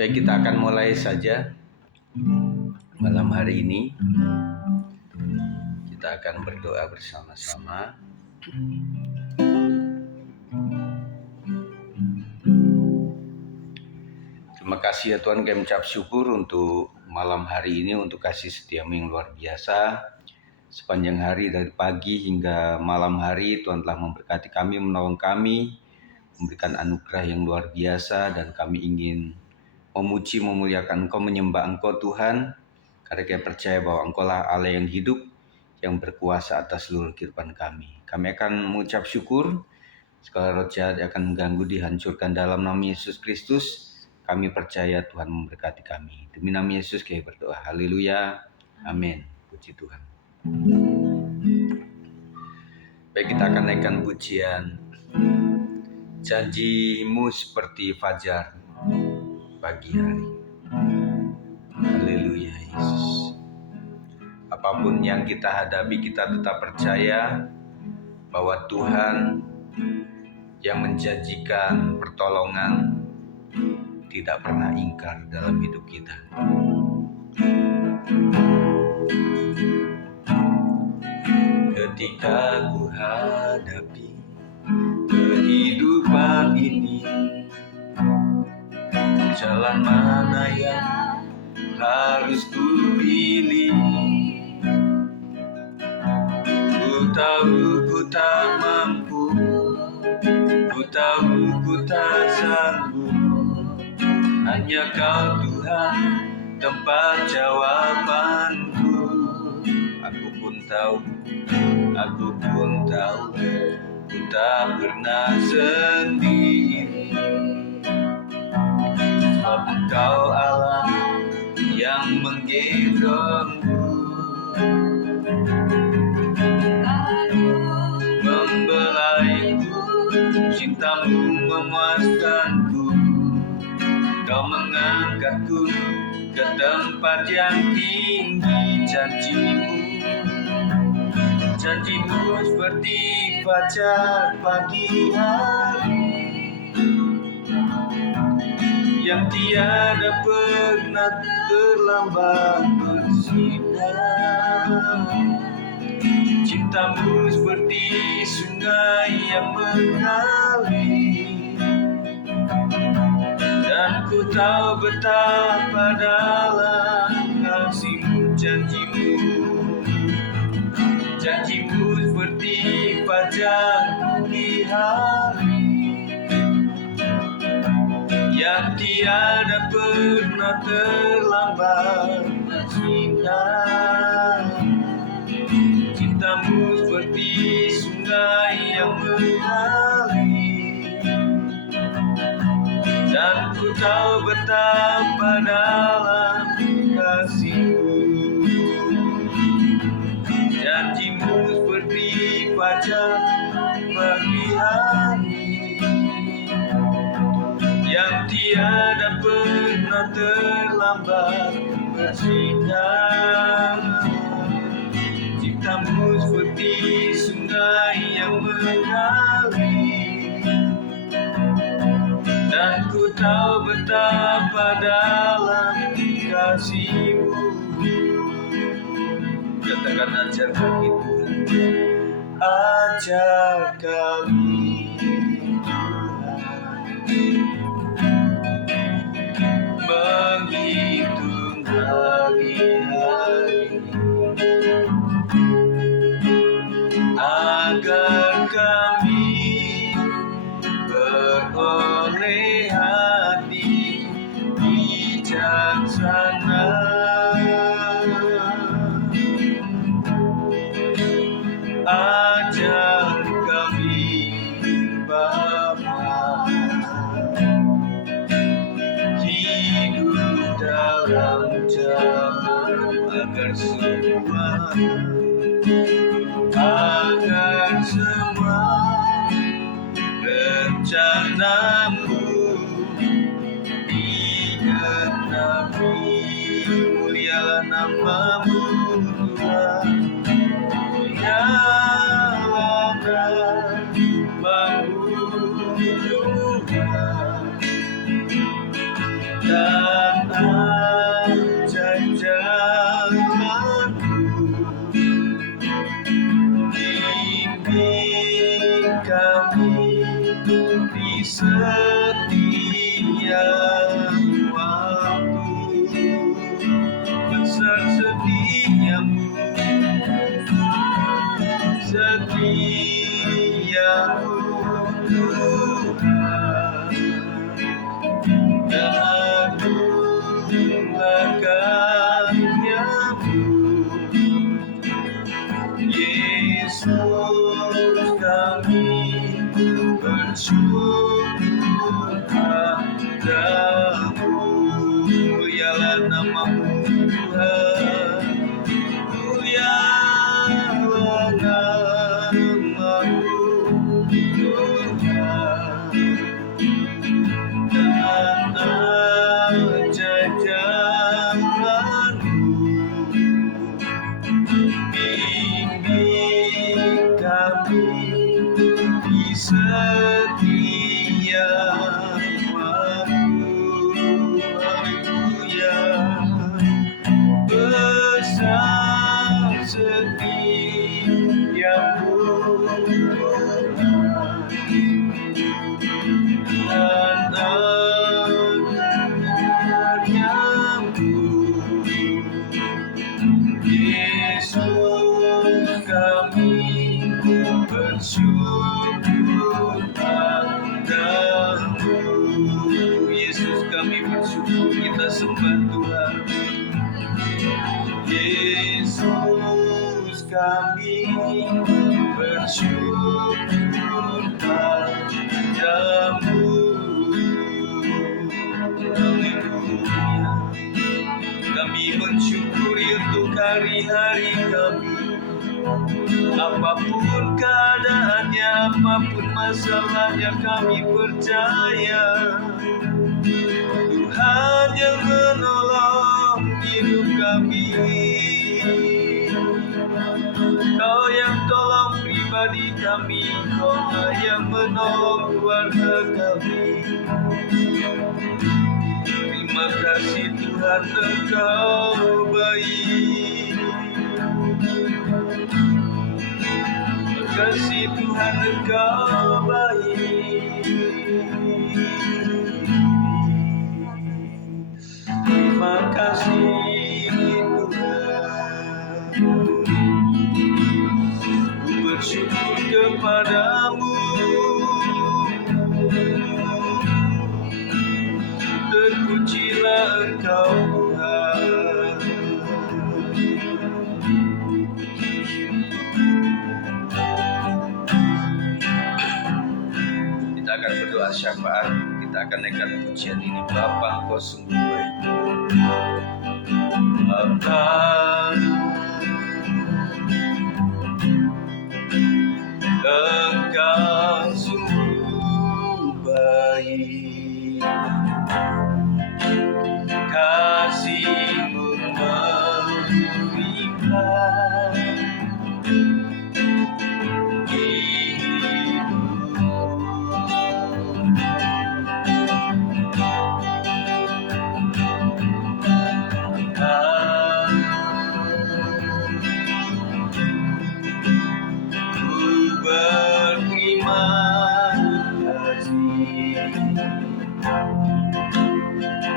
Baik, kita akan mulai saja. Malam hari ini kita akan berdoa bersama-sama. Terima kasih ya Tuhan, kami ucap syukur untuk malam hari ini, untuk kasih setiamu yang luar biasa. Sepanjang hari dari pagi hingga malam hari, Tuhan telah memberkati kami, menolong kami, memberikan anugerah yang luar biasa, dan kami ingin memuji, memuliakan Engkau, menyembah Engkau Tuhan, karena kami percaya bahwa Engkau lah Allah yang hidup, yang berkuasa atas seluruh kehidupan kami. Kami akan mengucap syukur, segala roh jahat akan mengganggu dihancurkan dalam nama Yesus Kristus. Kami percaya Tuhan memberkati kami. Demi nama Yesus kami berdoa. Haleluya. Amin. Puji Tuhan. Baik, kita akan naikkan pujian Janjimu Seperti Fajar Pagi Hari. Haleluya Yesus. Apapun yang kita hadapi, kita tetap percaya bahwa Tuhan yang menjanjikan pertolongan tidak pernah ingkar dalam hidup kita. Ketika ku hadapi kehidupan ini, jalan mana yang harus ku pilih? Ku tahu ku tak mampu, ku tahu ku tak sanggup. Hanya Kau Tuhan tempat jawabanku. Aku pun tahu ku tak pernah sendiri. Sebab Engkau Allah yang menggendongku, membelaiku, cintamu memuaskanku. Kau mengangkatku ke tempat yang tinggi. Janjimu seperti fajar pagi hari, yang tiada pernah terlambat bersinar. Cintamu seperti sungai yang mengalir, dan ku tahu betapa dalam kasih-Mu. Janjimu seperti fajar pagi hari, yang tiada pernah terlambat bersinar. Cintamu seperti sungai yang mengalir, dan ku tahu betapa dalam kasih-Mu. Janjimu seperti fajar pagi hari, yang tiada pernah terlambat bersinar. Cintamu seperti sungai yang mengalir, dan ku tahu betapa dalam kasih-Mu. Katakan, ajar kami Tuhan, ajar kami Tuhan, menghitung hari-hari, agar kami beroleh hati bijaksana. Ajar kami Bapa, hidup dalam jalan agar semua rencana-Mu digenapi. Mulialah nama-Mu Tuhan, mulialah nama-Mu Tuhan. setia waktu besar setiamu, setiamu Tuhan, dan aku melakukannya-Mu. Yesus, kami bersyukur padamu. Mulialah nama-Mu Tuhan, mulialah nama-Mu Tuhan, dan ajaib jalan-Mu. Bimbing kami di setiap waktu, haleluya. Besar setiamu Tuhan, dan anugerah-Mu. Yesus, kami bersyukur padamu. Yesus, kami bersyukur, kita sembah Tuhan. Yesus, kami bersyukur padamu. Haleluya. Kami mensyukuri untuk hari-hari kami, apapun keadaannya, apapun masalahnya, kami percaya Tuhan yang menolong hidup kami. Kau yang tolong pribadi kami, Kau yang menolong keluarga kami. Terima kasih Tuhan, Engkau baik. Terima kasih Tuhan, Engkau baik. Terima kasih Tuhan, ku bersyukur kepadamu. Terpujilah Engkau Tuhan. Kita akan berdoa syafaat, kita akan naikkan pujian ini. Bapa, Engkau sungguh baik. Bapa, Engkau sungguh baik. Kasih-Mu melimpah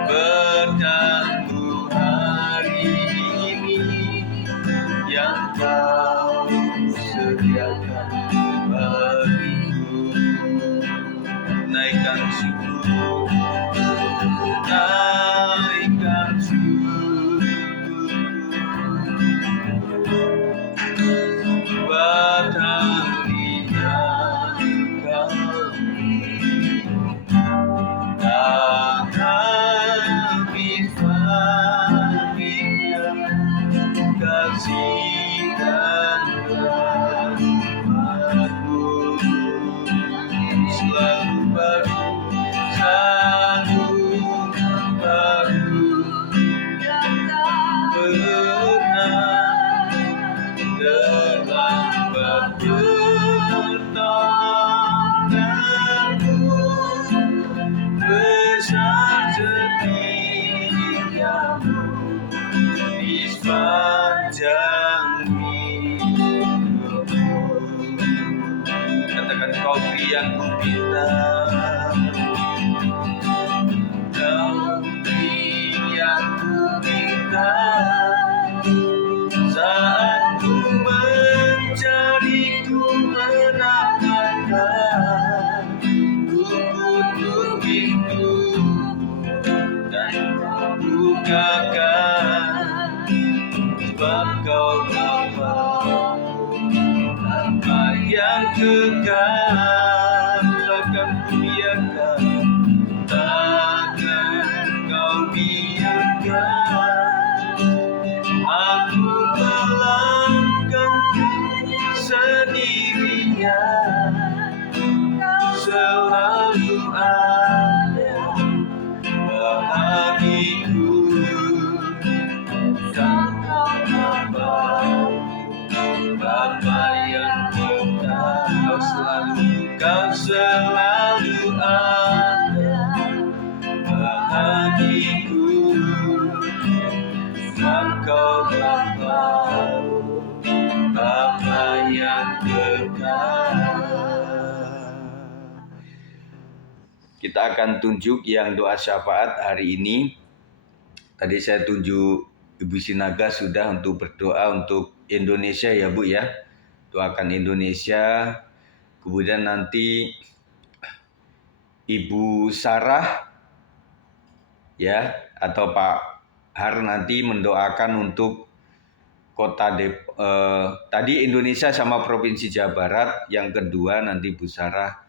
berkat-Mu hari ini yang Kau sediakan bagiku. Naikkan syukur, naikkan syukur. Batang kami tak habis baginya kasih dan rahmat-Mu selalu baru, selalu baru, pernah terlambat pertolongan-Mu. Besar setiamu di sepanjang hidupku. Katakan, Kau beri yang ku minta, yang ku minta saat ku mencari, ku menanyakan, ku tutup pintu dan bukakan, sebab kau Bapa yang kekal, takkan ku biarkan, takkan kau biarkan aku melangkah sendirian. Selalu ada bahagiku, dan kau Bapa yang kekal. Kau selalu ada bahagiku, Engkau Bapa yang kekal. Kita akan tunjuk yang doa syafaat hari ini. Tadi saya tunjuk Ibu Sinaga sudah untuk berdoa untuk Indonesia ya Bu ya. Doakan Indonesia. Kemudian nanti Ibu Sarah ya atau Pak Har nanti mendoakan untuk Kota Depok. Tadi Indonesia sama Provinsi Jawa Barat. Yang kedua nanti Bu Sarah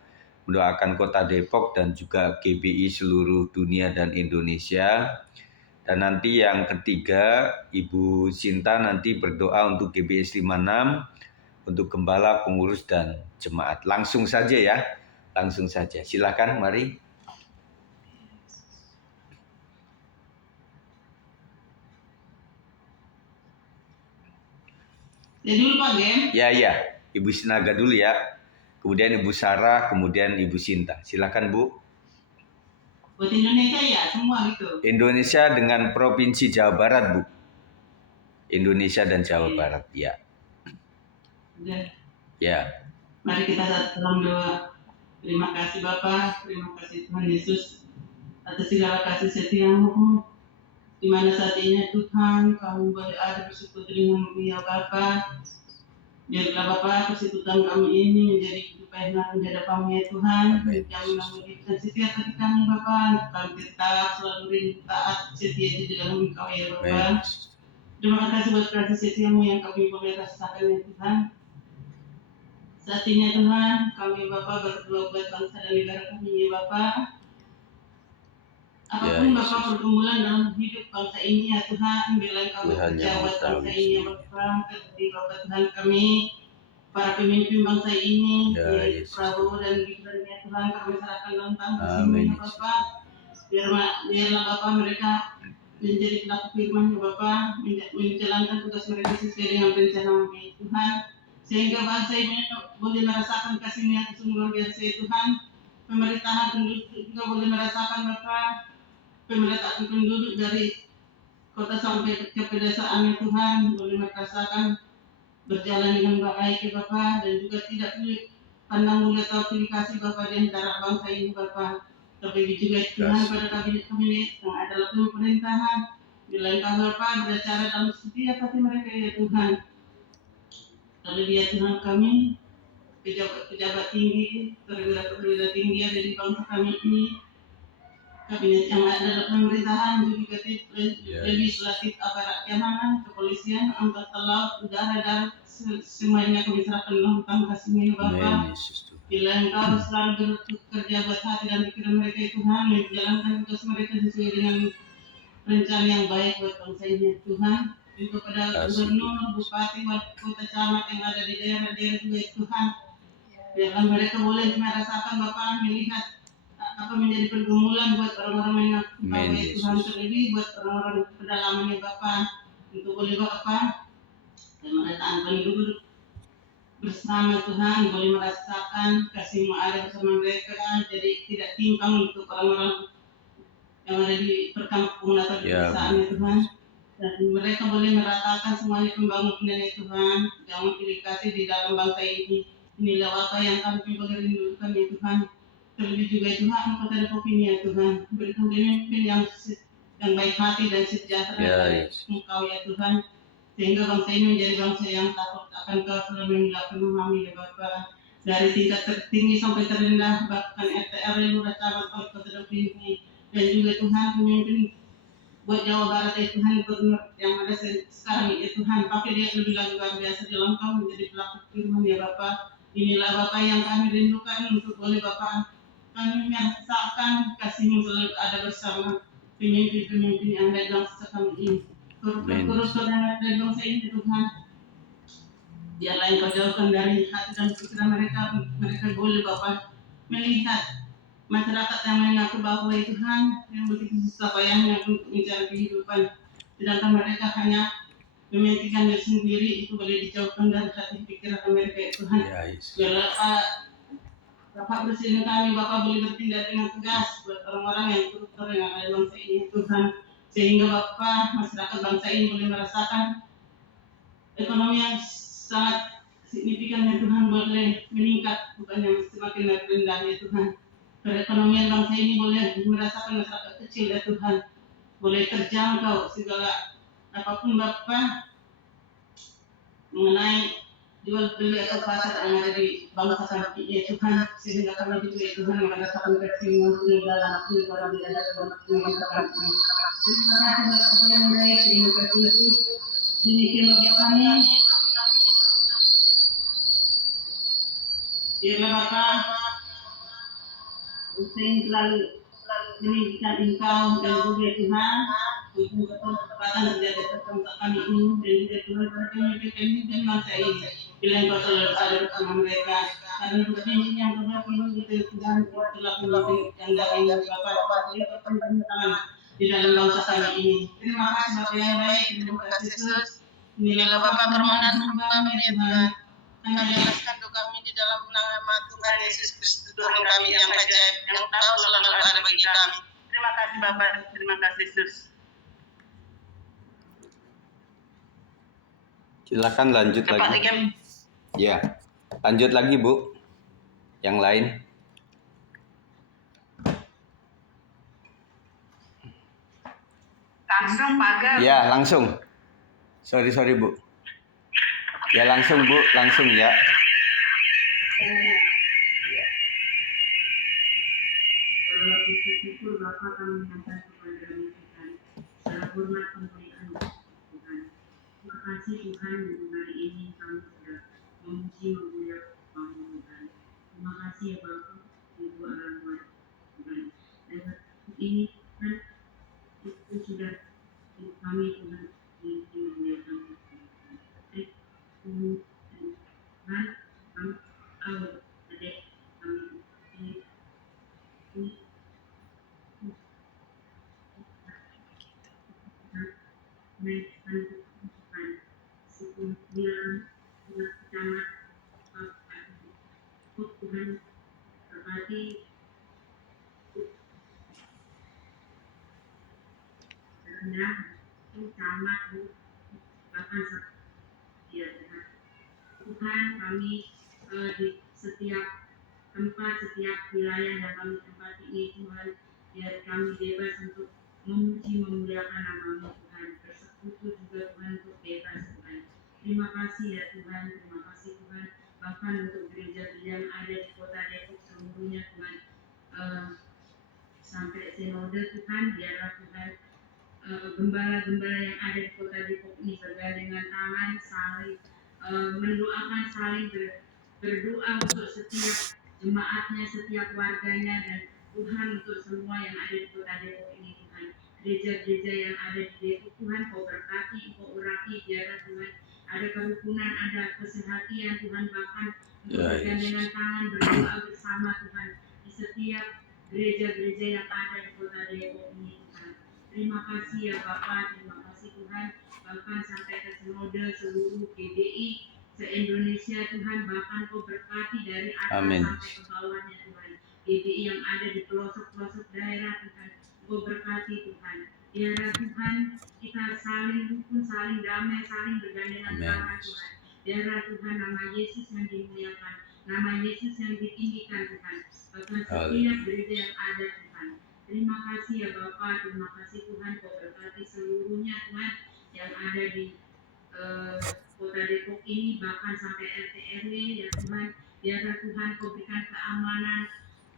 mendoakan Kota Depok dan juga GBI seluruh dunia dan Indonesia. Dan nanti yang ketiga Ibu Sinta nanti berdoa untuk GBS 56, untuk gembala, pengurus dan jemaat. Langsung saja ya, langsung saja. Silakan, mari. Jadi dulu Pak Gem? Ya, Ibu Sinaga dulu ya. Kemudian Ibu Sarah, kemudian Ibu Sinta. Silakan Bu. Buat Indonesia ya, semua gitu. Indonesia dengan Provinsi Jawa Barat Bu. Indonesia dan Jawa Barat ya. Udah. Ya. Mari kita dalam doa. Terima kasih Bapa, terima kasih Tuhan Yesus atas segala kasih setiamu. Di mana saat ini Tuhan kami boleh ada bersekutu dengan ya Bapa. Biarlah Bapa persekutuan kami ini menjadi kehidupan di hadapan ya Tuhan. Kami memberikan setiap hati kami Bapa. Kami tetap selalu taat setia di dalam Engkau ya Bapa. Terima kasih buat kasih setiamu yang kami boleh rasakan ya Tuhan. Saat ini Tuhan kami Bapa berdoa buat bangsa dan negara kami ya Bapa. Apapun Bapak pergumulan dalam hidup bangsa ini ya Tuhan, bila Engkau bekerja buat bangsa ini ya Bapak, di Bapak Tuhan kami, para pemimpin bangsa ini, ya Prabowo dan Gibran ya Tuhan, kami serahkan dalam tangan ya Bapak. Biarlah Bapak mereka menjadi pelaku firman ya Bapak, menjalankan tugas mereka sesuai dengan rencana ya Tuhan, sehingga bangsa ini boleh merasakan kasih-Nya yang sungguh luar biasa ya Tuhan. Pemerintahan penduduk juga boleh merasakan Bapak. Pemerintahan penduduk dari kota sampai ke pedesaan ya Tuhan boleh merasakan berjalan dengan baik ya Bapak, dan juga tidak pandang mulia atau pilih kasih Bapak di antara bangsa ini Bapak. Terlebih juga Tuhan pada kabinet yang adalah pemerintahan, bila Engkau Bapak berbicara dalam setiap hati mereka ya Tuhan. Terlebih ya Tuhan kami, pejabat tinggi, perwira tinggi ada di bangsa kami ini, kabinet yang ada dalam pemerintahan, yudikatif, legislatif, aparat keamanan, kepolisian, angkatan laut, udara, darat, semuanya kami serahkan dalam tangan kasih-Nya Bapa. Bila Engkau selalu bekerja buat hati dan pikiran mereka ya Tuhan, menjalankan tugas mereka sesuai dengan rencana yang baik buat bangsa ini Tuhan. Juga pada gubernur, bupati, wali kota, camat yang ada di daerah-daerah juga ya Tuhan. Biarlah mereka boleh merasakan Bapak, melihat apa menjadi pergumulan buat orang-orang yang Bapak ya Tuhan, terlebih buat orang-orang pedalamannya Bapak, untuk boleh Bapak pemerintahan penduduk bersama Tuhan boleh merasakan kasih-Mu ada bersama mereka, jadi tidak timpang untuk orang-orang yang ada di perkampungan atau di pedesaan ya Tuhan, dan mereka boleh meratakan semuanya pembangunan ya Tuhan. Jangan pilih kasih di dalam bangsa ini. Inilah apa yang kami boleh rindukan ya Tuhan. Terlebih juga ya Tuhan, Kota Depok ini ya Tuhan, berikan pemimpin yang baik hati dan sejahtera dari Engkau ya Tuhan, sehingga bangsa ini menjadi bangsa yang takut akan Kau selalu memahami ya Bapa, dari tingkat tertinggi sampai terendah, bahkan RT RW Lurah Camat Kota Depok ini, dan juga Tuhan pemimpin buat Jawa Barat ya Tuhan, gubernur yang ada sekarang ya Tuhan, pakai dia lebih lagi luar biasa dalam Kau menjadi pelaku firman ya Bapa. Inilah Bapa yang kami rindukan untuk boleh Bapa kami merasakan kasih-Mu selalu ada bersama pemimpin-pemimpin yang ada dalam bangsa kami ini. Terus saudara dan bangsa ini Tuhan, biarlah Engkau jauhkan dari hati dan pikiran mereka, mereka boleh Bapa melihat masyarakat yang mengaku bahwa Tuhan yang begitu susah payahnya untuk mencari kehidupan, sedangkan mereka hanya mementingkan diri sendiri, itu boleh dijauhkan dari hati pikiran mereka Tuhan. Biarlah Bapak Presiden kami, Bapak boleh bertindak dengan tegas buat orang-orang yang koruptor yang ada di bangsa ini Tuhan, sehingga Bapak masyarakat bangsa ini boleh merasakan ekonomi yang sangat signifikan ya Tuhan, boleh meningkat bukan yang semakin rendah ya Tuhan. Perekonomian bangsa ini boleh merasakan masyarakat kecil ya Tuhan, boleh terjangkau segala apapun Bapa mengenai jual beli atau pasar yang ada di bangsa kami ya Tuhan, sehingga kami juga ya Tuhan merasakan kesimpulan dalam negara di dalam bangsa kami. Terima kasih Bapak yang baik, terima kasih. Demikian bagi kami. Biarlah Bapak Hussein selalu meninggikan Engkau dan juga Tuhan untuk kesempatan terjadi bersama kami ini dan juga Tuhan para pemimpin dan bangsa ini. Bila Engkau selalu ada bersama mereka, karena pemimpin yang terbaik itu Tuhan telah pemimpin yang dari Bapak berikan pemerintahan di dalam bangsa kami ini. Terima kasih Bapak yang baik, terima kasih Yesus. Inilah Bapak permohonan kami ya Tuhan. Kami jelaskan doa kami di dalam nama Tuhan Yesus Kristus, Tuhan kami yang ajaib, yang tahu selalu ada bagi kami. Terima kasih Bapak, terima kasih Yesus. Silakan lanjut lagi. Ya, lanjut lagi Bu. Yang lain. Langsung pagar. Ya, langsung. Sorry Bu. Ya langsung Bu, langsung ya. Bersyukur Bapak kami menyampaikan kepada Tuhan. Salah hormat pemberian Tuhan. Terima kasih Tuhan untuk hari ini kami sudah memuji memuliakan Tuhan. Terima kasih ya Bapak Ibu alamat Tuhan. Dan ini kan itu sudah kami Tuhan memuliakan Tuhan. Tuhan kami tahu adik kami ini menaikkan Tuhan sekumpulan camat Tuhan berkati rendah camat bahkan ya Tuhan kami di setiap tempat, setiap wilayah yang kami tempati ini Tuhan, biar kami bebas untuk memuji memuliakan nama-Mu Tuhan, bersekutu juga Tuhan untuk bebas Tuhan. Terima kasih ya Tuhan, terima kasih Tuhan, bahkan untuk gereja-gereja yang ada di Kota Depok seluruhnya Tuhan, sampai sinode Tuhan, biarlah Tuhan gembala-gembala yang ada di Kota Depok ini bergandengan tangan saling mendoakan, saling berdoa untuk setiap jemaatnya, setiap warganya, dan Tuhan untuk semua yang ada di Kota Depok ini Tuhan. Gereja-gereja yang ada di Depok Tuhan, Kau berkati, Kau urapi, biarlah Tuhan ada kerukunan, ada kesehatian Tuhan, bahkan untuk bergandengan tangan berdoa bersama Tuhan di setiap gereja-gereja yang ada di Kota Depok ini Tuhan. Terima kasih ya Bapak, terima kasih Tuhan, bahkan sampai ke sinode seluruh GBI se-Indonesia Tuhan, bahkan Kau berkati dari atas sampai ke bawahnya Tuhan. GBI yang ada di pelosok-pelosok daerah Tuhan, Kau berkati Tuhan. Biarlah Tuhan kita saling rukun, saling damai, saling bergandengan tangan Tuhan. Biarlah Tuhan nama Yesus yang dimuliakan. nama Yesus yang ditinggikan Tuhan, bahkan setiap gereja yang ada Tuhan. Terima kasih ya Bapa, terima kasih Tuhan, Kau berkati seluruhnya Tuhan yang ada di Kota Depok ini, bahkan sampai RT RW ya Tuhan. Biarlah Tuhan Kau berikan keamanan,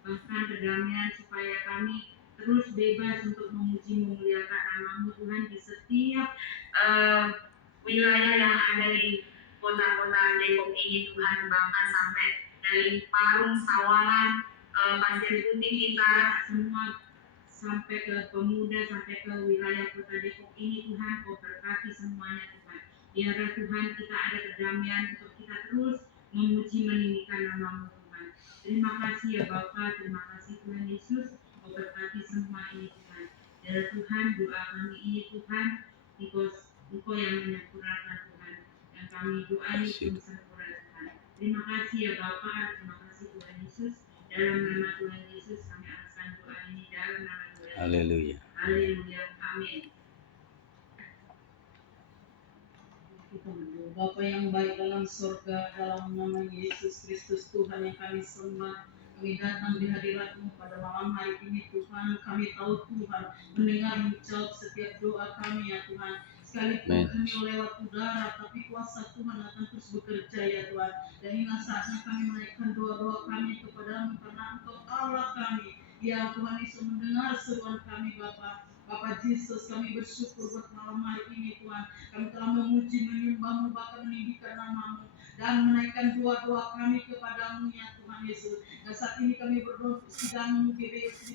bahkan kedamaian supaya kami terus bebas untuk memuji memuliakan nama-Mu Tuhan di setiap wilayah yang ada di kota-kota Depok ini Tuhan, bahkan sampai dari Parung, Sawangan, Pasir Putih kita semua sampai ke pemuda, sampai ke wilayah kota Depok ini Tuhan, Kau berkati semuanya Tuhan. Biarlah Tuhan kita ada kedamaian untuk kita terus memuji meninggikan nama-Mu Tuhan. Terima kasih ya Bapa, terima kasih Tuhan Yesus, Kau berkati semua ini Tuhan. Dan Tuhan, doa kami ini Tuhan, Engkau yang menyempurnakan Tuhan. Dan kami doa ini pun sempurna Tuhan. Terima kasih ya Bapa, terima kasih Tuhan Yesus. Dalam nama Tuhan Yesus kami akan doa ini dalam nama Tuhan Yesus. Haleluya. Haleluya. Amin. Bapa yang baik dalam surga, dalam nama Yesus Kristus Tuhan yang kami sembah, kami datang di hadirat-Mu pada malam hari ini Tuhan. Kami tahu Tuhan mendengar menjawab setiap doa kami ya Tuhan. Sekalipun kami lewat udara, tapi kuasa Tuhan akan terus bekerja ya Tuhan. Dan inilah saatnya kami menaikkan doa-doa kami kepada-Mu karena Engkau Allah kami. Ya Tuhan Yesus mendengar seruan kami Bapa. Bapak Yesus, kami bersyukur buat malam hari ini Tuhan. Kami telah memuji, menyembah-Mu, bahkan meninggikan nama-Mu dan menaikkan doa-doa kami kepada-Mu ya Tuhan Yesus. Dan saat ini kami berdoa untuk sidang-Mu GBS 56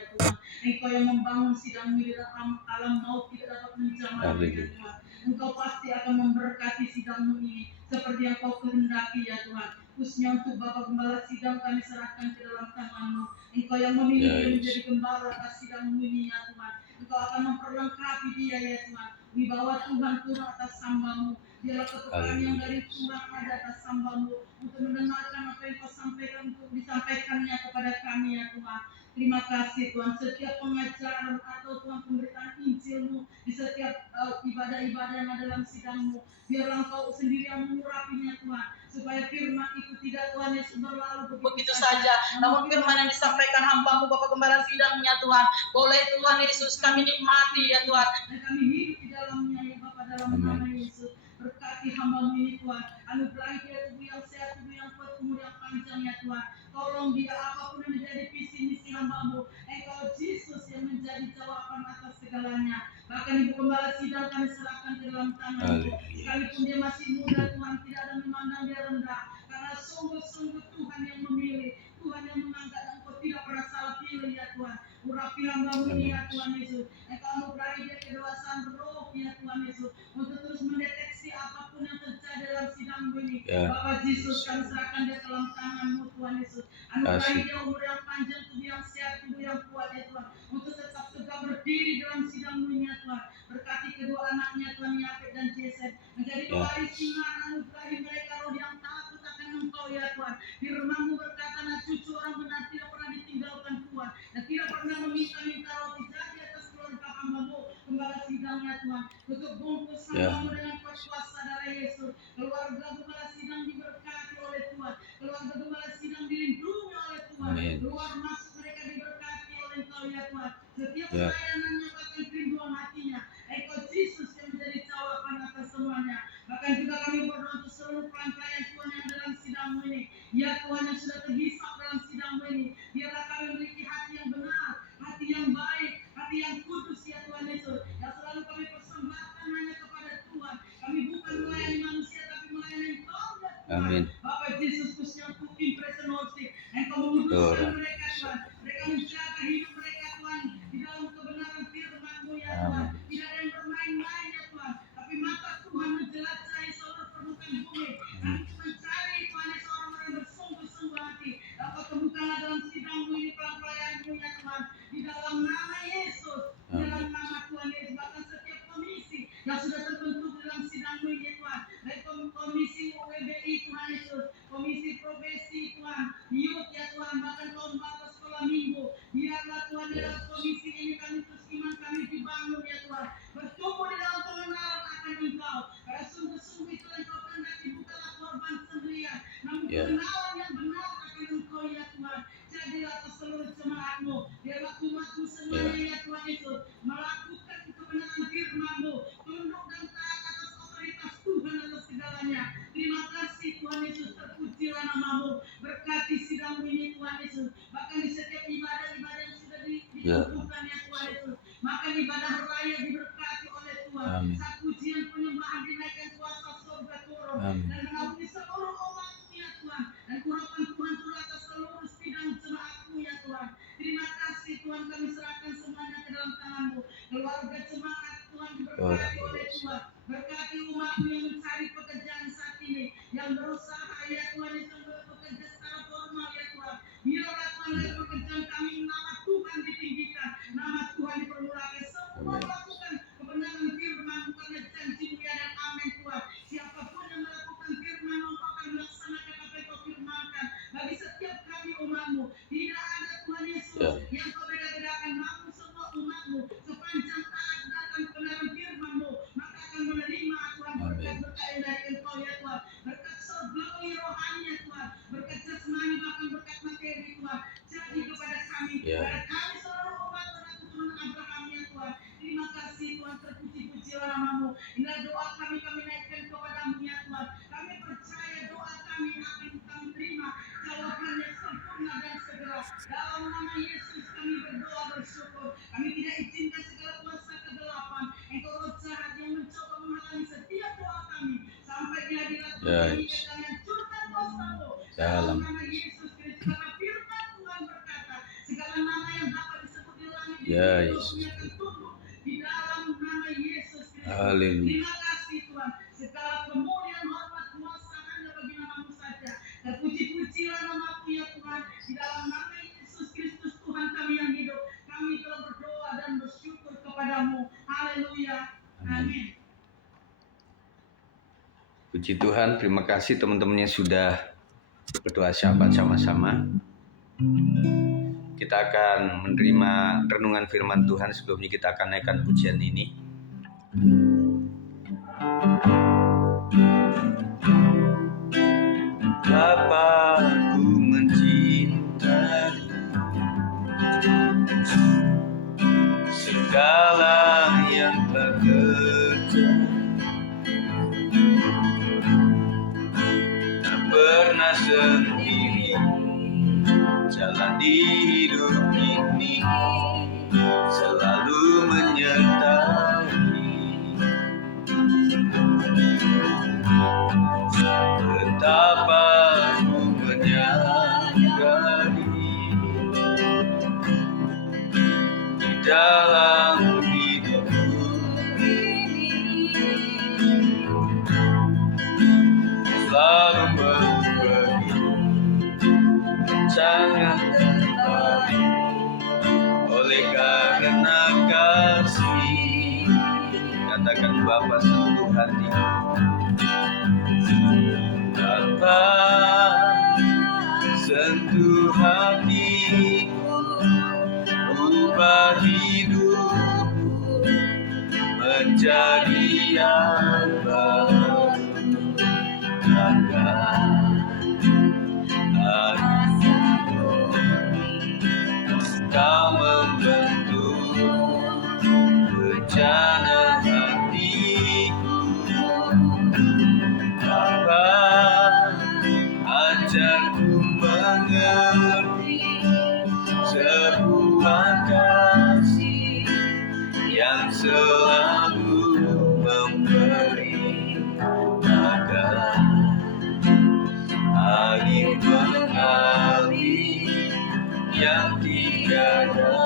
ya Tuhan. Engkau yang membangun sidang-Mu di dalam alam maut tidak dapat menjamah ya Tuhan. Engkau pasti akan memberkati sidang-Mu ini seperti yang Kau kehendaki ya Tuhan. Khususnya untuk Bapak Gembala sidang kami serahkan ke dalam tangan-Mu. Engkau yang memilih dia menjadi gembala atas sidang-Mu ini ya Tuhan. Engkau akan memperlengkapi dia ya Tuhan. Wibawa Tuhan turun atas hamba-Mu. Biarlah ketukaan yang dari Tuhan ada atas hamba-Mu untuk mendengarkan apa yang Kau sampaikan untuk disampaikannya kepada kami ya Tuhan. Terima kasih Tuhan. Setiap pengajaran atau Tuhan pemberitaan Injil-Mu di setiap ibadah-ibadah yang ada dalam sidang-Mu, biarlah Engkau sendiri yang mengurapinya Tuhan, supaya firman itu tidak Tuhan Yesus berlalu begitu saja. Namun firman yang disampaikan hamba-Mu Bapak Gembala sidangnya Tuhan, boleh Tuhan Yesus kami nikmati ya Tuhan, dan kami hidup di dalamnya ya Bapak, dalam nama Yesus. Berkati hamba-Mu ini Tuhan, anugerahi dia tubuh yang sehat, tubuh yang kuat, umur yang panjang ya Tuhan. Tolong dia apapun yang menjadi visi misi hamba-Mu, Engkau Yesus yang menjadi jawaban atas segalanya. Bahkan Ibu Gembala sidang kami serahkan ke dalam tangan-Mu. Sekalipun dia masih muda Tuhan, tidak ada memandang dia rendah, karena sungguh-sungguh Tuhan yang memilih, Tuhan yang mengangkat, dan Engkau tidak pernah salah pilih ya Tuhan. Urapi hamba-Mu ini ya Tuhan Yesus. Engkau anugerahi dia kedewasaan roh ya Tuhan Yesus, untuk terus mendeteksi apapun yang terjadi dalam sidang-Mu ini. Bapak Yesus, kami serahkan dia ke dalam tangan-Mu Tuhan Yesus. Anugerahi dia umur yang panjang, tubuh yang sehat, tubuh yang kuat ya Tuhan, untuk tetap tegak berdiri dalam sidang-Mu ini ya Tuhan. Berkati kedua anaknya Tuhan, Yafet dan Jason, menjadi pewaris iman. Anugerahi mereka roh yang takut akan Engkau ya Tuhan. Firman-Mu berkata, nah cucu orang benar tidak pernah ditinggalkan Tuhan, dan tidak pernah meminta-minta roti. Jadi atas keluarga hamba-Mu Gembala sidangnya Tuhan, tutup bungkus hamba-Mu dengan kuasa darah Yesus. Keluarga Gembala sidang diberkati oleh Tuhan, keluarga Gembala sidang dilindungi oleh Tuhan. Keluar masuk mereka diberkati oleh Engkau ya Tuhan. Setiap pelayanannya bahkan kerinduan hatinya, Engkau Yesus yang menjadi jawaban atas semuanya. Bahkan juga kami berdoa untuk seluruh rangkaian Tuhan yang dalam sidang-Mu ini, ya Tuhan yang sudah terhisap dalam sidang-Mu ini. Biarlah kami memiliki hati yang benar, hati yang baik, hati yang kudus ya Tuhan Yesus, yang selalu kami persembahkan hanya kepada Tuhan. Kami bukan melayani manusia, tapi melayani Engkau ya Tuhan. Amin. Bapak Yesus khususnya untuk tim Presiden Worship, Engkau menguduskan mereka Tuhan. Mereka menjaga hidup mereka Tuhan di dalam kebenaran semuanya ya Tuhan Yesus, melakukan kebenaran firman-Mu, tunduk dan taat atas otoritas Tuhan atas segalanya. Terima kasih Tuhan Yesus, terpujilah nama-Mu, berkati sidang ini Tuhan Yesus, bahkan di setiap ibadah-ibadah yang sudah ditunjukkan ya Tuhan Yesus, maka ibadah raya diberkati oleh Tuhan. Saat pujian penyembahan dinaikkan kuasa surga turun dan mengampuni seluruh umat-Mu ya Tuhan, dan urapan Tuhan turun atas seluruh sidang jemaat-Mu ya Tuhan. Terima kasih Tuhan, kami serahkan semuanya ke dalam tangan-Mu. Keluarga jemaat Tuhan diberkati oleh Tuhan, berkati umat-Mu yang mencari pekerjaan saat ini, yang berusaha ya Tuhan Yesus bekerja secara formal ya Tuhan. Biarlah Tuhan dari pekerjaan kami nama Tuhan ditinggikan, nama Tuhan dipermulakan, semua melakukan kebenaran firman-Mu karena janji-Mu ya dan amin Tuhan. Siapapun yang melakukan firman-Mu akan melaksanakan apa yang Kau firmankan bagi setiap kami umat-Mu. Tidak ada Tuhan Yesus yang Kau beda-bedakan, namun semua umat-Mu sepanjang taat dan kebenaran firman-Mu maka akan menerima Tuhan berkat-berkat yang dari Engkau ya Tuhan, berkat surgawi rohani ya Tuhan, berkat jasmani bahkan berkat materi Tuhan. Jadi kepada kami, kepada kami seluruh umat anak keturunan Abraham ya Tuhan. Terima kasih Tuhan, terpuji-pujilah nama-Mu. Inilah doa kami naikkan kepada-Mu ya Tuhan. Kami percaya doa kami akan kami terima jawabannya sempurna dan segera. Dalam nama Yesus kami berdoa bersyukur. Kami tidak izinkan segala kuasa kegelapan, engkau roh jahat yang mencoba menghalangi setiap doa kami sampai di hadirat Tuhan yang hancurkan kuasa-Mu. Dalam nama Yesus Kristus, karena firman Tuhan berkata, segala nama yang dapat disebut di langit di bumi akan tunduk di dalam nama Yesus Kristus. Terima kasih Tuhan, segala kemuliaan, hormat, kuasa hanya bagi nama-Mu saja. Terpuji-pujilah nama-Mu ya Tuhan, di dalam nama Yesus Kristus Tuhan kami yang hidup. Kami telah berdoa dan bersyukur kepada-Mu. Haleluya. Amin. Puji Tuhan, terima kasih teman-teman yang sudah berdoa syahabat sama-sama. Kita akan menerima renungan firman Tuhan. Sebelumnya kita akan naikkan pujian ini. Bapa, ku mencintai segala yang telah terjadi, tak pernah sendiri jalan di hidup ini, selalu menyertai. Betapa ku menyadari di dalam hidupku selalu memberi jangan kembali oleh karena kasih. Katakan Bapa sentuh hatiku, Bapa sentuh hatiku, ubah hidupku menjadi yang baru, agar Kau membentuk rencana hatiku. Bapa, ajarku mengerti sebuah kasih yang selalu memberi, agar air mengalir yang tiada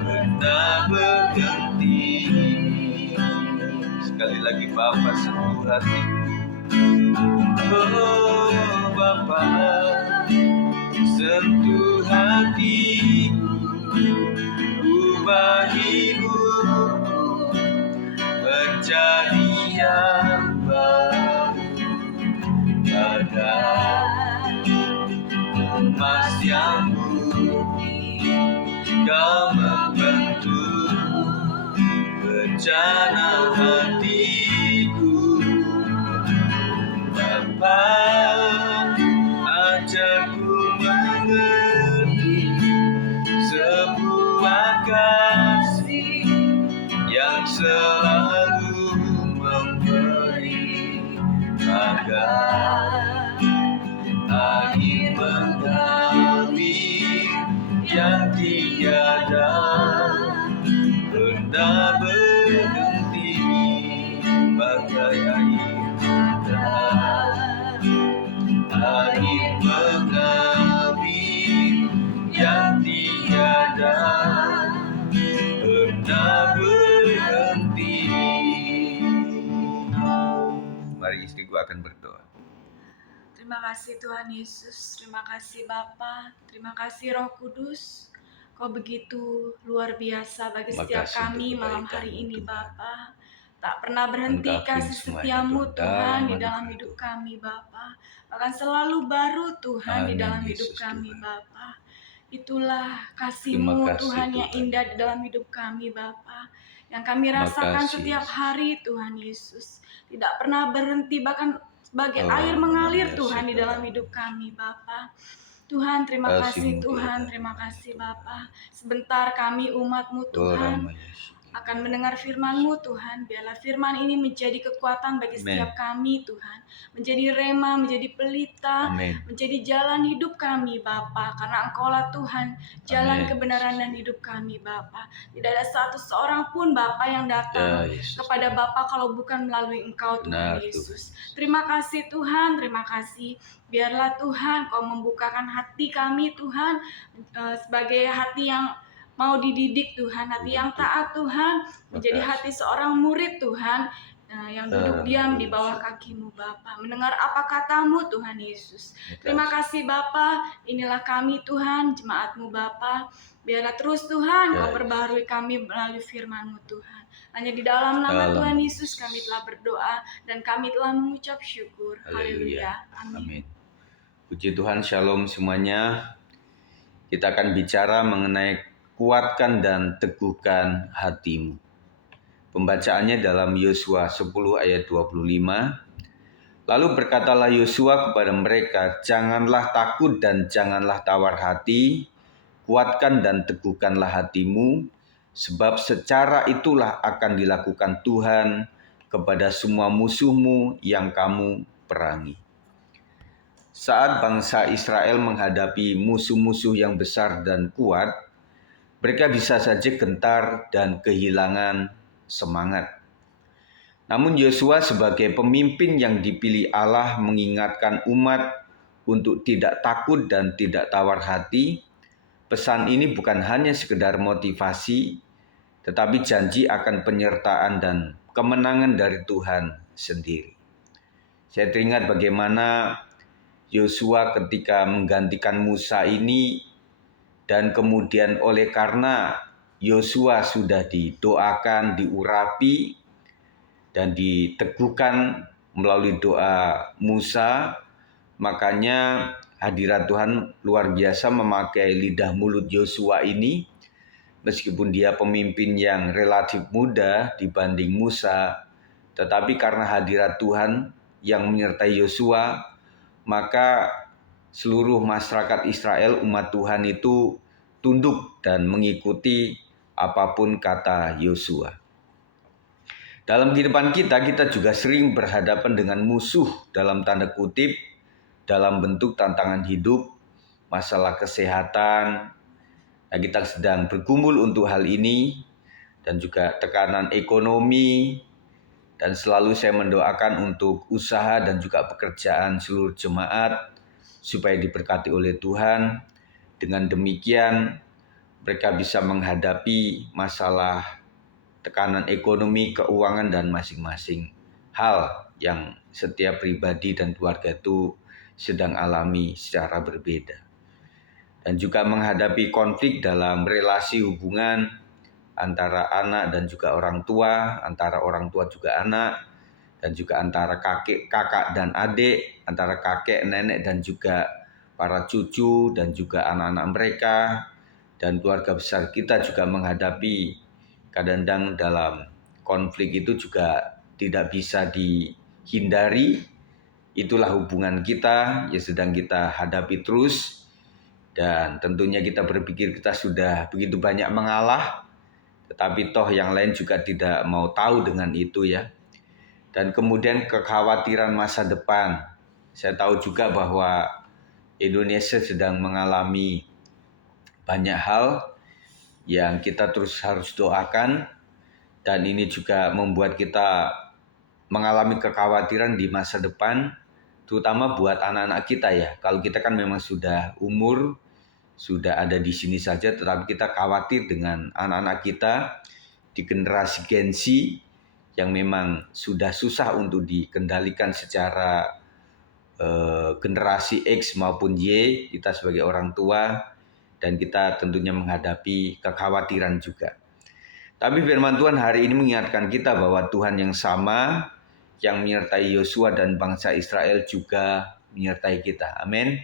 pernah berhenti. Sekali lagi Bapa sentuh hatiku, oh Bapa sentuh hatiku, ubah hidupku menjadi yang baru, agar emas yang murni Kau membentuk rencana hatiku. Bapa, ajarku mengerti sebuah terima kasih yang selalu memberi agar angin mengalir yang tiada pernah berhenti, bagai air mengalir, angin mengalir yang tiada pernah berhenti. Mari istriku akan berdoa. Terima kasih Tuhan Yesus, terima kasih Bapa, terima kasih Roh Kudus. Kau begitu luar biasa bagi setiap kami malam hari ini Bapa. Tak pernah berhenti kasih setiamu Tuhan di dalam hidup kami Bapa. Bahkan selalu baru Tuhan di dalam hidup kami Bapa. Itulah kasih-Mu Tuhan yang indah di dalam hidup kami Bapa. Yang kami rasakan setiap hari Tuhan Yesus. Tidak pernah berhenti, bahkan sebagai air mengalir Tuhan di dalam hidup kami Bapa. Tuhan terima kasih Tuhan, terima kasih Bapa. Sebentar kami umat-Mu Tuhan akan mendengar firman-Mu Tuhan. Biarlah firman ini menjadi kekuatan bagi setiap kami Tuhan. Menjadi rema, menjadi pelita, menjadi jalan hidup kami Bapa. Karena Engkau-lah Tuhan, jalan kebenaran dan hidup kami Bapa. Tidak ada satu seorang pun Bapa yang datang kepada Bapa kalau bukan melalui Engkau Tuhan Yesus. Terima kasih Tuhan, terima kasih. Biarlah Tuhan Kau membukakan hati kami Tuhan, sebagai hati yang mau dididik Tuhan, hati yang taat Tuhan, menjadi hati seorang murid Tuhan, yang duduk diam di bawah kaki-Mu Bapa, mendengar apa kata-Mu Tuhan Yesus. Terima kasih Bapa, inilah kami Tuhan, jemaat-Mu Bapa. Biarlah terus Tuhan Kau perbaharui kami melalui firman-Mu Tuhan. Hanya di dalam nama Tuhan Yesus kami telah berdoa dan kami telah mengucap syukur. Haleluya. Amin. Puji Tuhan, shalom semuanya. Kita akan bicara mengenai kuatkan dan teguhkan hatimu. Pembacaannya dalam Yosua 10 ayat 25. Lalu berkatalah Yosua kepada mereka, janganlah takut dan janganlah tawar hati, kuatkan dan teguhkanlah hatimu, sebab secara itulah akan dilakukan Tuhan kepada semua musuhmu yang kamu perangi. Saat bangsa Israel menghadapi musuh-musuh yang besar dan kuat, mereka bisa saja gentar dan kehilangan semangat. Namun Yosua sebagai pemimpin yang dipilih Allah mengingatkan umat untuk tidak takut dan tidak tawar hati. Pesan ini bukan hanya sekedar motivasi, tetapi janji akan penyertaan dan kemenangan dari Tuhan sendiri. Saya teringat bagaimana Yosua ketika menggantikan Musa ini, dan kemudian oleh karena Yosua sudah didoakan, diurapi, dan diteguhkan melalui doa Musa, makanya hadirat Tuhan luar biasa memakai lidah mulut Yosua ini. Meskipun dia pemimpin yang relatif muda dibanding Musa, tetapi karena hadirat Tuhan yang menyertai Yosua, maka seluruh masyarakat Israel, umat Tuhan itu tunduk dan mengikuti apapun kata Yosua. Dalam kehidupan kita juga sering berhadapan dengan musuh dalam tanda kutip, dalam bentuk tantangan hidup, masalah kesehatan. Nah, kita sedang bergumul untuk hal ini, dan juga tekanan ekonomi, dan selalu saya mendoakan untuk usaha dan juga pekerjaan seluruh jemaat supaya diberkati oleh Tuhan. Dengan demikian mereka bisa menghadapi masalah tekanan ekonomi, keuangan, dan masing-masing hal yang setiap pribadi dan keluarga itu sedang alami secara berbeda. Dan juga menghadapi konflik dalam relasi hubungan antara anak dan juga orang tua, antara orang tua juga anak, dan juga antara kakak dan adik, antara kakek, nenek, dan juga para cucu, dan juga anak-anak mereka, dan keluarga besar kita juga menghadapi kadang-kadang dalam konflik itu juga tidak bisa dihindari. Itulah hubungan kita yang sedang kita hadapi terus. Dan tentunya kita berpikir kita sudah begitu banyak mengalah, tetapi toh yang lain juga tidak mau tahu dengan itu ya. Dan kemudian kekhawatiran masa depan. Saya tahu juga bahwa Indonesia sedang mengalami banyak hal yang kita terus harus doakan. Dan ini juga membuat kita mengalami kekhawatiran di masa depan, terutama buat anak-anak kita ya. Kalau kita kan memang sudah umur, sudah ada di sini saja, tetapi kita khawatir dengan anak-anak kita di generasi Gen Z yang memang sudah susah untuk dikendalikan secara generasi X maupun Y, kita sebagai orang tua, dan kita tentunya menghadapi kekhawatiran juga. Tapi firman Tuhan hari ini mengingatkan kita bahwa Tuhan yang sama yang menyertai Yosua dan bangsa Israel juga menyertai kita. Amin.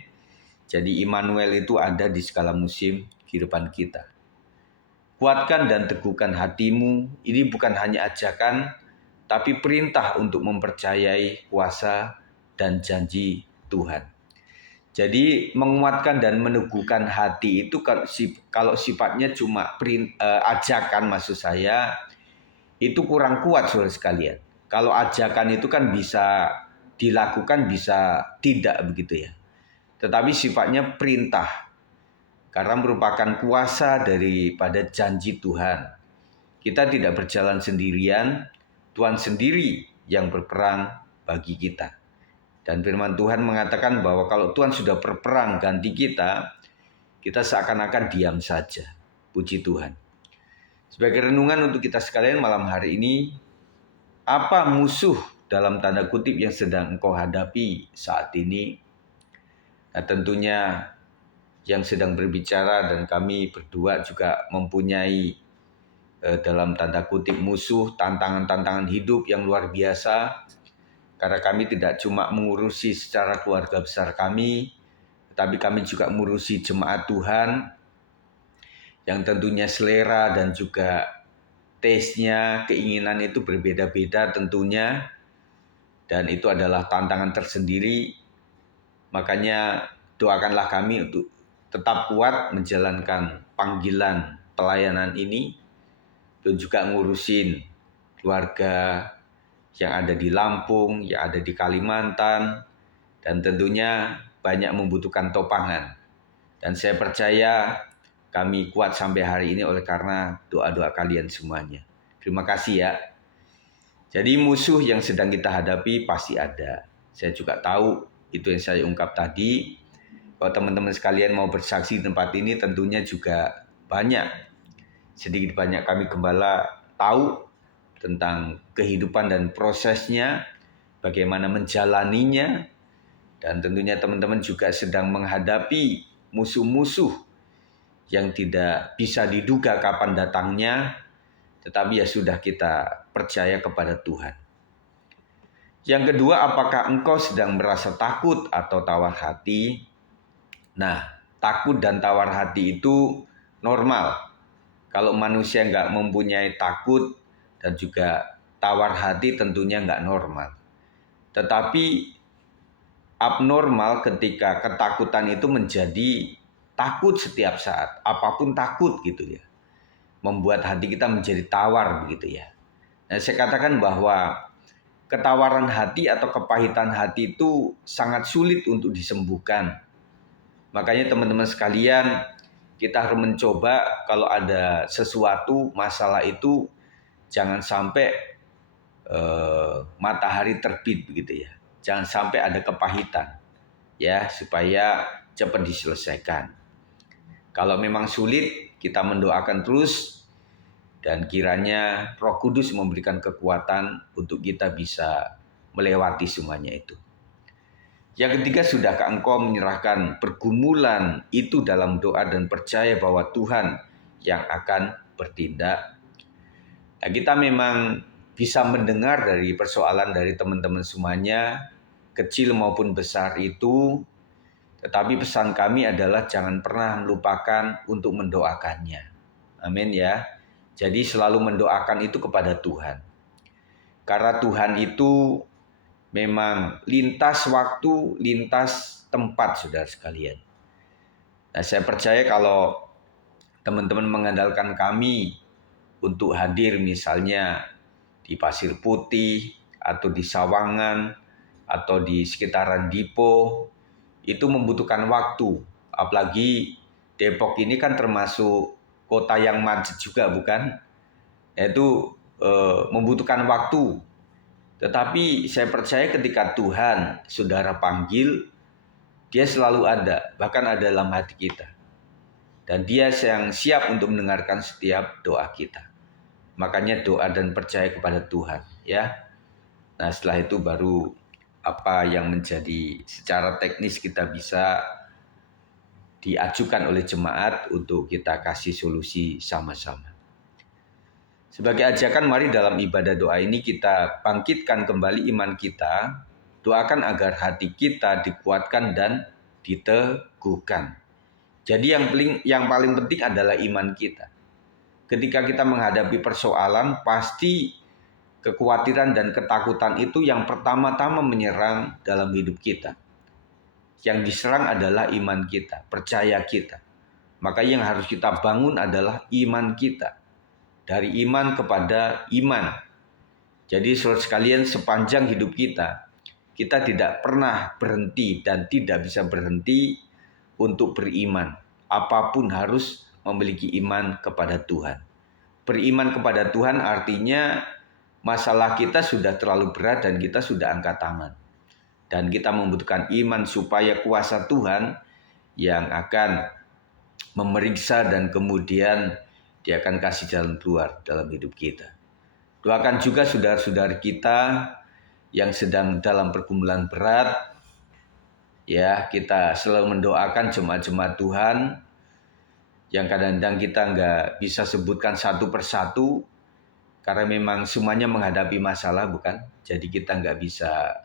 Jadi Immanuel itu ada di segala musim kehidupan kita. Kuatkan dan teguhkan hatimu. Ini bukan hanya ajakan, tapi perintah untuk mempercayai kuasa dan janji Tuhan. Jadi menguatkan dan meneguhkan hati itu kalau sifatnya cuma ajakan, maksud saya, itu kurang kuat saudara sekalian. Kalau ajakan itu kan bisa dilakukan, bisa tidak begitu ya. Tetapi sifatnya perintah, karena merupakan kuasa daripada janji Tuhan. Kita tidak berjalan sendirian, Tuhan sendiri yang berperang bagi kita. Dan firman Tuhan mengatakan bahwa kalau Tuhan sudah berperang ganti kita seakan-akan diam saja. Puji Tuhan. Sebagai renungan untuk kita sekalian malam hari ini, apa musuh dalam tanda kutip yang sedang engkau hadapi saat ini? Nah, tentunya yang sedang berbicara dan kami berdua juga mempunyai dalam tanda kutip musuh, tantangan-tantangan hidup yang luar biasa. Karena kami tidak cuma mengurusi secara keluarga besar kami, tetapi kami juga mengurusi jemaat Tuhan yang tentunya selera dan juga taste-nya, keinginan itu berbeda-beda tentunya. Dan itu adalah tantangan tersendiri. Makanya doakanlah kami untuk tetap kuat menjalankan panggilan pelayanan ini dan juga ngurusin keluarga yang ada di Lampung, yang ada di Kalimantan, dan tentunya banyak membutuhkan topangan. Dan saya percaya kami kuat sampai hari ini oleh karena doa-doa kalian semuanya. Terima kasih ya. Jadi musuh yang sedang kita hadapi pasti ada. Saya juga tahu itu yang saya ungkap tadi. Kalau teman-teman sekalian mau bersaksi di tempat ini tentunya juga banyak. Sedikit banyak kami gembala tahu tentang kehidupan dan prosesnya, bagaimana menjalaninya, dan tentunya teman-teman juga sedang menghadapi musuh-musuh yang tidak bisa diduga kapan datangnya, tetapi ya sudah kita percaya kepada Tuhan. Yang kedua, apakah engkau sedang merasa takut atau tawar hati? Nah, takut dan tawar hati itu normal. Kalau manusia nggak mempunyai takut dan juga tawar hati tentunya nggak normal. Tetapi abnormal ketika ketakutan itu menjadi takut setiap saat. Apapun takut gitu ya. Membuat hati kita menjadi tawar begitu ya. Nah, saya katakan bahwa ketawaran hati atau kepahitan hati itu sangat sulit untuk disembuhkan. Makanya teman-teman sekalian, kita harus mencoba kalau ada sesuatu, masalah itu jangan sampai matahari terbit begitu ya. Jangan sampai ada kepahitan ya, supaya cepat diselesaikan. Kalau memang sulit, kita mendoakan terus dan kiranya Roh Kudus memberikan kekuatan untuk kita bisa melewati semuanya itu. Yang ketiga, sudahkah engkau menyerahkan pergumulan itu dalam doa dan percaya bahwa Tuhan yang akan bertindak? Nah, kita memang bisa mendengar dari persoalan dari teman-teman semuanya, kecil maupun besar itu, tetapi pesan kami adalah jangan pernah melupakan untuk mendoakannya. Amin ya. Jadi selalu mendoakan itu kepada Tuhan. Karena Tuhan itu memang lintas waktu, lintas tempat, saudara sekalian. Nah, saya percaya kalau teman-teman mengandalkan kami untuk hadir misalnya di Pasir Putih atau di Sawangan atau di sekitaran Dipo, itu membutuhkan waktu. Apalagi Depok ini kan termasuk kota yang macet juga, bukan? Itu membutuhkan waktu. Tetapi saya percaya ketika Tuhan saudara panggil, Dia selalu ada, bahkan ada dalam hati kita. Dan Dia yang siap untuk mendengarkan setiap doa kita. Makanya doa dan percaya kepada Tuhan, ya. Nah, setelah itu baru apa yang menjadi secara teknis kita bisa diajukan oleh jemaat untuk kita kasih solusi sama-sama. Sebagai ajakan, mari dalam ibadah doa ini kita bangkitkan kembali iman kita. Doakan agar hati kita dikuatkan dan diteguhkan. Jadi yang paling penting adalah iman kita. Ketika kita menghadapi persoalan, pasti kekhawatiran dan ketakutan itu yang pertama-tama menyerang dalam hidup kita. Yang diserang adalah iman kita, percaya kita. Maka yang harus kita bangun adalah iman kita. Dari iman kepada iman. Jadi saudara sekalian, sepanjang hidup kita tidak pernah berhenti dan tidak bisa berhenti untuk beriman. Apapun harus memiliki iman kepada Tuhan. Beriman kepada Tuhan artinya masalah kita sudah terlalu berat dan kita sudah angkat tangan. Dan kita membutuhkan iman supaya kuasa Tuhan yang akan memeriksa dan kemudian Dia akan kasih jalan keluar dalam hidup kita. Doakan juga saudara-saudari kita yang sedang dalam pergumulan berat. Ya, kita selalu mendoakan jemaat-jemaat Tuhan yang kadang-kadang kita nggak bisa sebutkan satu persatu karena memang semuanya menghadapi masalah, bukan? Jadi kita nggak bisa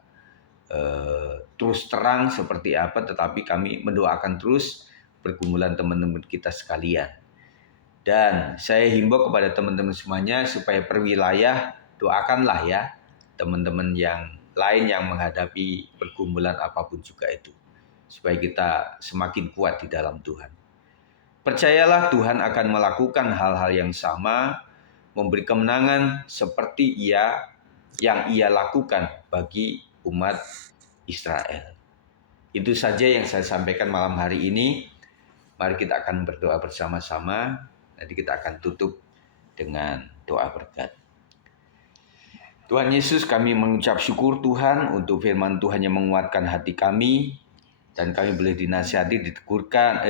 terus terang seperti apa, tetapi kami mendoakan terus pergumulan teman-teman kita sekalian. Dan saya himbau kepada teman-teman semuanya supaya per wilayah doakanlah ya teman-teman yang lain yang menghadapi pergumulan apapun juga itu. Supaya kita semakin kuat di dalam Tuhan. Percayalah Tuhan akan melakukan hal-hal yang sama, memberi kemenangan seperti yang Ia lakukan bagi umat Israel. Itu saja yang saya sampaikan malam hari ini. Mari kita akan berdoa bersama-sama. Nanti kita akan tutup dengan doa berkat. Tuhan Yesus, kami mengucap syukur Tuhan untuk firman Tuhan yang menguatkan hati kami. Dan kami boleh dinasihati, diteguhkan,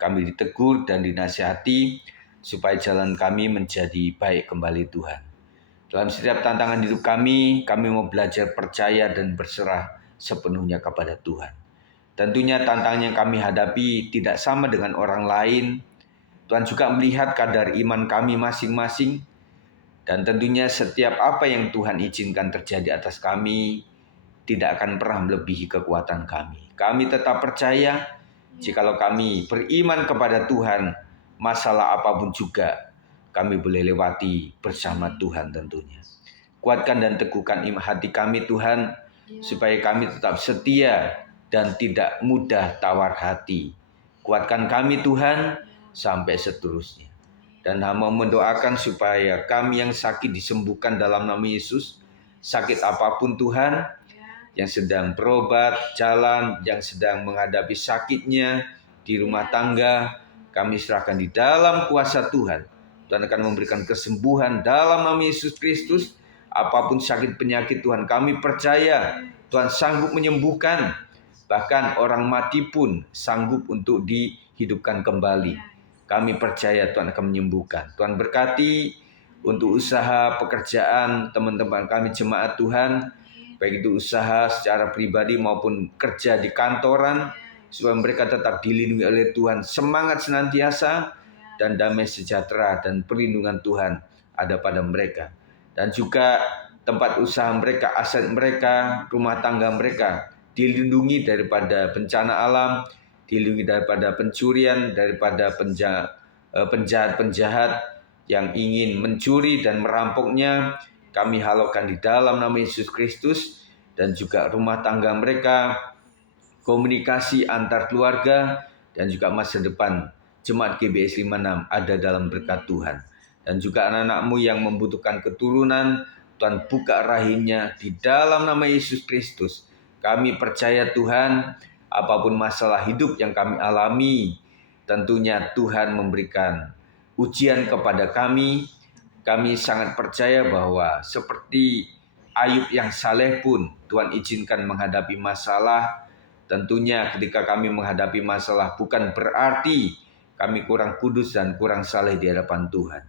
kami ditegur dan dinasihati supaya jalan kami menjadi baik kembali Tuhan. Dalam setiap tantangan hidup kami mau belajar percaya dan berserah sepenuhnya kepada Tuhan. Tentunya tantangan yang kami hadapi tidak sama dengan orang lain. Tuhan juga melihat kadar iman kami masing-masing. Dan tentunya setiap apa yang Tuhan izinkan terjadi atas kami tidak akan pernah melebihi kekuatan kami. Kami tetap percaya jikalau kami beriman kepada Tuhan, masalah apapun juga kami boleh lewati bersama Tuhan tentunya. Kuatkan dan teguhkan hati kami Tuhan, supaya kami tetap setia dan tidak mudah tawar hati. Kuatkan kami Tuhan sampai seterusnya. Dan hamba mendoakan supaya kami yang sakit disembuhkan dalam nama Yesus. Sakit apapun Tuhan, yang sedang berobat, jalan, yang sedang menghadapi sakitnya di rumah tangga, kami serahkan di dalam kuasa Tuhan. Tuhan akan memberikan kesembuhan dalam nama Yesus Kristus. Apapun sakit penyakit Tuhan, kami percaya Tuhan sanggup menyembuhkan. Bahkan orang mati pun sanggup untuk dihidupkan kembali. Kami percaya Tuhan akan menyembuhkan. Tuhan berkati untuk usaha pekerjaan teman-teman kami jemaat Tuhan. Baik itu usaha secara pribadi maupun kerja di kantoran. Supaya mereka tetap dilindungi oleh Tuhan. Semangat senantiasa dan damai sejahtera dan perlindungan Tuhan ada pada mereka. Dan juga tempat usaha mereka, aset mereka, rumah tangga mereka dilindungi daripada bencana alam, dilindungi daripada pencurian, daripada penjahat-penjahat yang ingin mencuri dan merampoknya. Kami halaukan di dalam nama Yesus Kristus. Dan juga rumah tangga mereka, komunikasi antar keluarga, dan juga masa depan Jemaat GBS 56 ada dalam berkat Tuhan. Dan juga anak-anak-Mu yang membutuhkan keturunan, Tuhan buka rahimnya di dalam nama Yesus Kristus. Kami percaya Tuhan, apapun masalah hidup yang kami alami, tentunya Tuhan memberikan ujian kepada kami. Kami sangat percaya bahwa seperti Ayub yang saleh pun Tuhan izinkan menghadapi masalah. Tentunya ketika kami menghadapi masalah bukan berarti kami kurang kudus dan kurang saleh di hadapan Tuhan.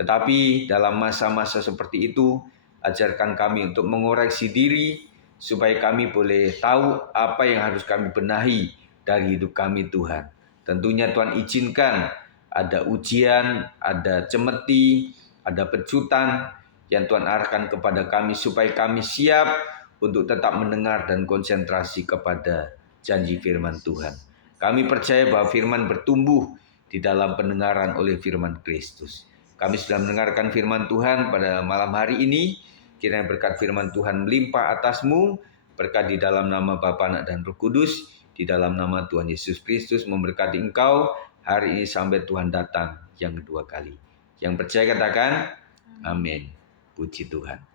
Tetapi dalam masa-masa seperti itu, ajarkan kami untuk mengoreksi diri supaya kami boleh tahu apa yang harus kami benahi dari hidup kami Tuhan. Tentunya Tuhan izinkan ada ujian, ada cemeti, ada pecutan yang Tuhan arahkan kepada kami supaya kami siap untuk tetap mendengar dan konsentrasi kepada janji firman Tuhan. Kami percaya bahwa firman bertumbuh di dalam pendengaran oleh firman Kristus. Kami sudah mendengarkan firman Tuhan pada malam hari ini. Kiranya berkat firman Tuhan melimpah atasmu, berkat di dalam nama Bapa, Anak, dan Roh Kudus, di dalam nama Tuhan Yesus Kristus memberkati engkau hari ini sampai Tuhan datang yang kedua kali. Yang percaya katakan, amin. Puji Tuhan.